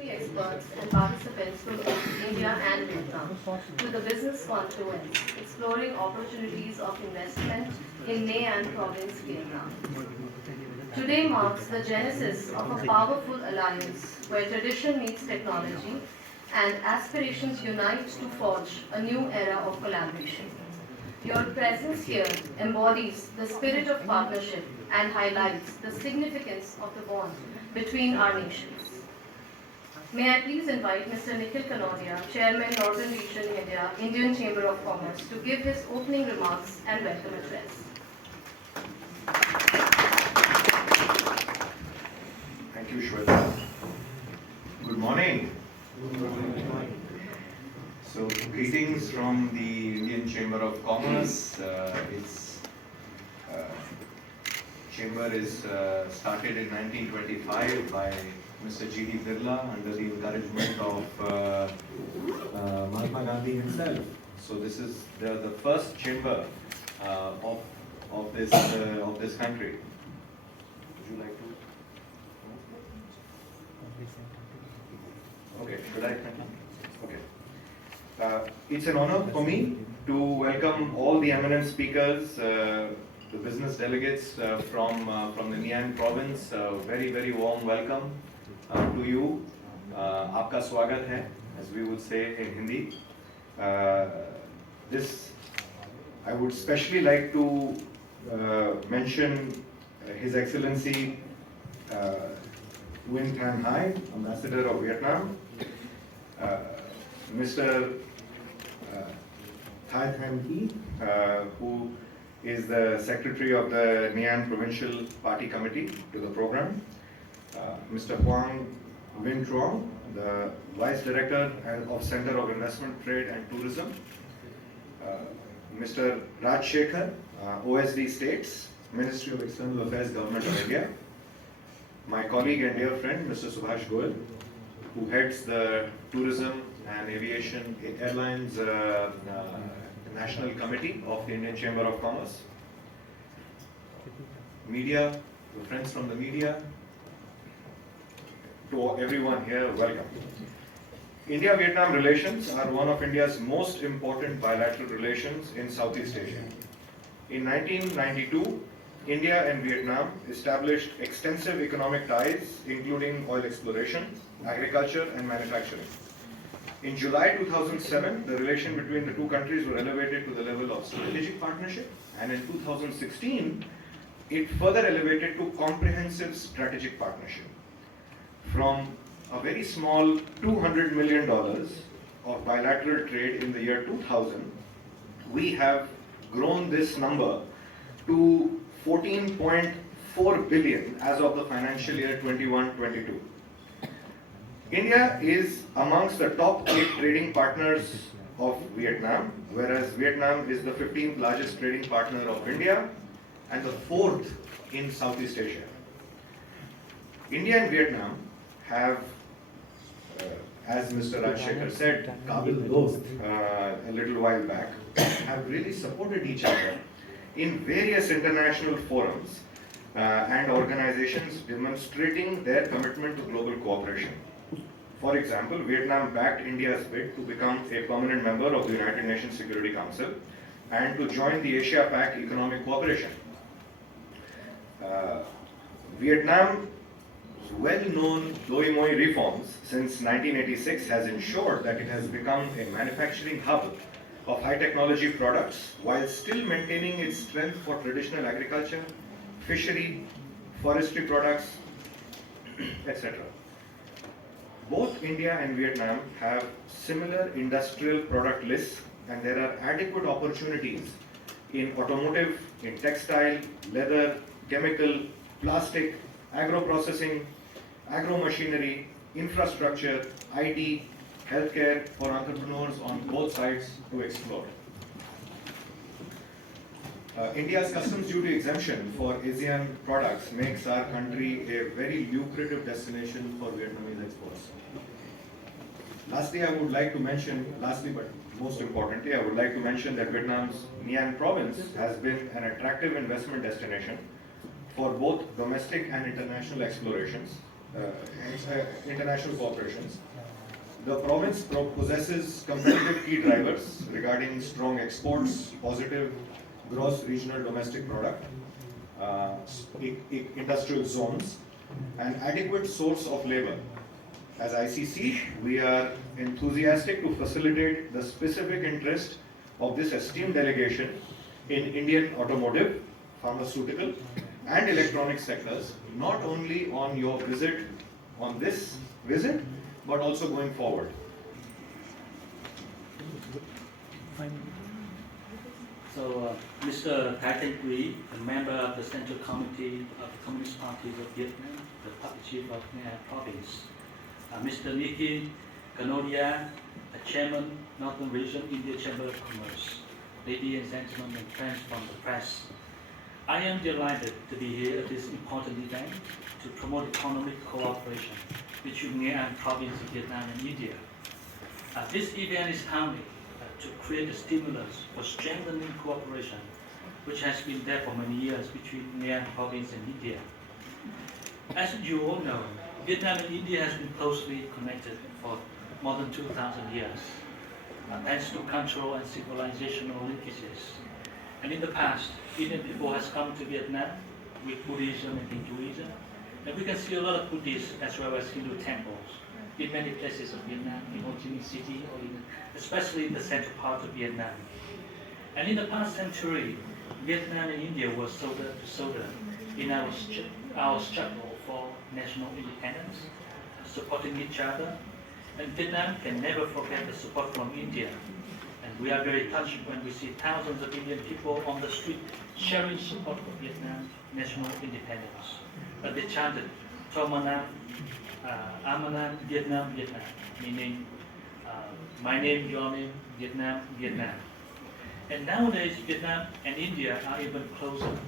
Experts and participants from India and Vietnam to the business confluence, exploring opportunities of investment in Nay An province, Vietnam. Today marks the genesis of a powerful alliance where tradition meets technology and aspirations unite to forge a new era of collaboration. Your presence here embodies the spirit of partnership and highlights the significance of the bond between our nations. May I please invite Mr. Nikhil Kanodia, Chairman, Northern Region, India, Indian Chamber of Commerce, to give his opening remarks and welcome address. Thank you, Shweta. Good morning. So, greetings from the Indian Chamber of Commerce. Its chamber is started in 1925 by Mr. G.D. Birla under the encouragement of Mahatma Gandhi himself. So, this is the first chamber of this country. Would you like to? Okay, should I continue? Okay. It's an honor for me to welcome all the eminent speakers, the business delegates from the Nay An province. Very warm welcome to you. Aapka swagat hai, as we would say in Hindi. This, I would especially like to mention His Excellency Nguyen Thanh Hai, Ambassador of Vietnam, Mr. Thai Tham Thi, who is the Secretary of the Nay An Provincial Party Committee to the program, Mr. Huang Vinh Truong, the Vice Director of Center of Investment, Trade and Tourism, Mr. Raj Shekhar, OSD States, Ministry of External Affairs, Government of India, my colleague and dear friend, Mr. Subhash Goel, who heads the Tourism and Aviation Airlines National Committee of the Indian Chamber of Commerce, media, the friends from the media, to everyone here, welcome. India-Vietnam relations are one of India's most important bilateral relations in Southeast Asia. In 1992, India and Vietnam established extensive economic ties, including oil exploration, agriculture, and manufacturing. In July 2007, the relation between the two countries were elevated to the level of strategic partnership, and in 2016, it further elevated to comprehensive strategic partnership. From a very small $200 million of bilateral trade in the year 2000, we have grown this number to 14.4 billion as of the financial year 21-22. India is amongst the top 8 trading partners of Vietnam, whereas Vietnam is the 15th largest trading partner of India and the 4th in Southeast Asia. India and Vietnam have, as Mr. Raj Shekhar said, Qabil Dost a little while back, have really supported each other in various international forums and organizations demonstrating their commitment to global cooperation. For example, Vietnam backed India's bid to become a permanent member of the United Nations Security Council and to join the Asia-Pac Economic Cooperation. Vietnam's well-known Doi Moi reforms since 1986 has ensured that it has become a manufacturing hub of high-technology products while still maintaining its strength for traditional agriculture, fishery, forestry products, etc. Both India and Vietnam have similar industrial product lists, and there are adequate opportunities in automotive, in textile, leather, chemical, plastic, agro-processing, agro-machinery, infrastructure, IT, healthcare for entrepreneurs on both sides to explore. India's customs duty exemption for ASEAN products makes our country a very lucrative destination for Vietnamese exports. Lastly, I would like to mention, but most importantly, I would like to mention that Vietnam's Nay An province has been an attractive investment destination for both domestic and international explorations, international cooperations. The province possesses competitive key drivers regarding strong exports, positive gross regional domestic product, industrial zones, and adequate source of labor. As ICC, we are enthusiastic to facilitate the specific interest of this esteemed delegation in Indian automotive, pharmaceutical, and electronic sectors, not only on your visit, on this visit, but also going forward. So, Mr. Thai Thanh Quý, a member of the Central Committee of the Communist Parties of Vietnam, the Party Chief of Nha Province. Mr. Nikhil Kanodia, a Chairman, Northern Region, India Chamber of Commerce. Ladies and gentlemen and friends from the press, I am delighted to be here at this important event to promote economic cooperation between Nha An Province of Vietnam and India. This event is timely to create a stimulus for strengthening cooperation, which has been there for many years between Nha An Province and India. As you all know, Vietnam and India has been closely connected for more than 2,000 years, thanks to cultural and civilizational linkages. And in the past, Indian people has come to Vietnam with Buddhism and Hinduism, and we can see a lot of Buddhist as well as Hindu temples in many places of Vietnam, in Ho Chi Minh City, or especially in the central part of Vietnam. And in the past century, Vietnam and India were shoulder to shoulder in our struggle for national independence, supporting each other. And Vietnam can never forget the support from India. And we are very touched when we see thousands of Indian people on the street sharing support for Vietnam's national independence. But they chanted, Thomanam, Amanam, Vietnam, Vietnam, meaning my name, your name, Vietnam, Vietnam. And nowadays, Vietnam and India are even closer,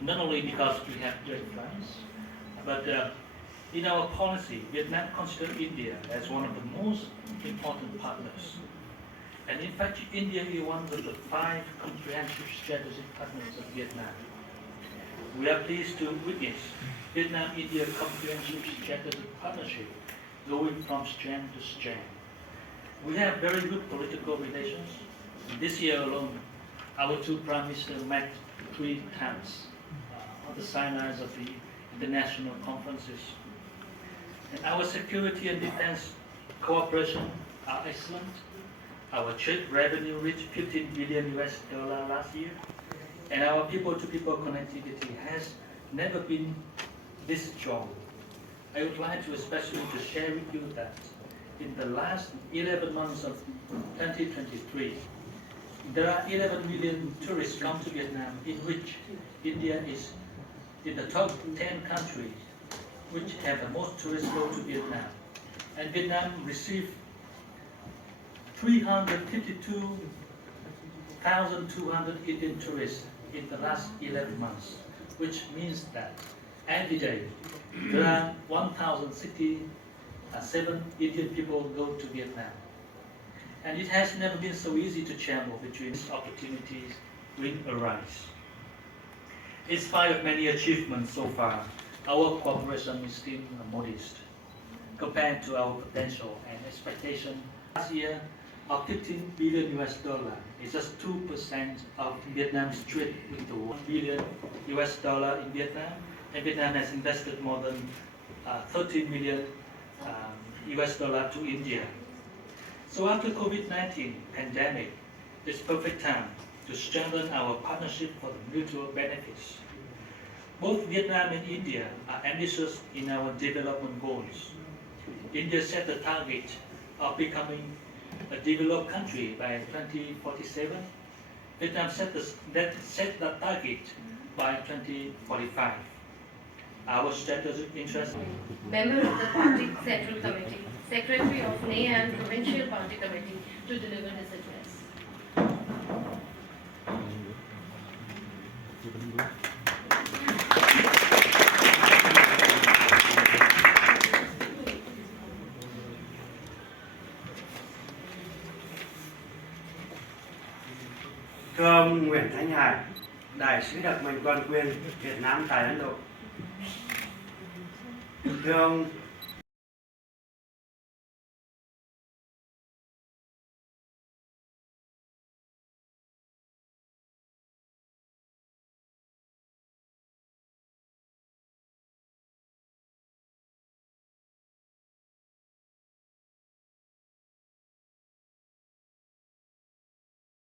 not only because we have great friends, but in our policy, Vietnam considers India as one of the most important partners. And in fact, India is one of the 5 comprehensive strategic partners of Vietnam. We are pleased to witness Vietnam-India comprehensive strategic partnership going from strength to strength. We have very good political relations. This year alone, our 2 prime ministers met 3 times on the sidelines of the international conferences. And our security and defense cooperation are excellent. Our trade revenue reached 15 billion US dollar last year, and our people-to-people connectivity has never been this strong. I would like to especially to share with you that in the last 11 months of 2023, there are 11 million tourists come to Vietnam, in which India is in the top 10 countries which have the most tourists go to Vietnam. And Vietnam received 352,200 Indian tourists in the last 11 months, which means that every day there are 1,067 Indian people go to Vietnam. And it has never been so easy to travel between these opportunities will arise. In spite of many achievements so far, our cooperation is still modest compared to our potential and expectation. Last year, our 15 billion US dollar is just 2% of Vietnam's trade with the world. 1 billion US dollar in Vietnam, and Vietnam has invested more than 13 million US dollar to India. So after COVID-19 pandemic, it's perfect time to strengthen our partnership for the mutual benefits. Both Vietnam and India are ambitious in our development goals. India set the target of becoming a developed country by 2047. Vietnam set the target by 2045. Our strategic interest. Member of the Party Central Committee, Secretary of Nha An Provincial Party Committee, to deliver his address. Thưa ông Nguyễn Thanh Hải, Đại sứ đặc mệnh toàn quyền Việt Nam tại Ấn Độ. thưa ông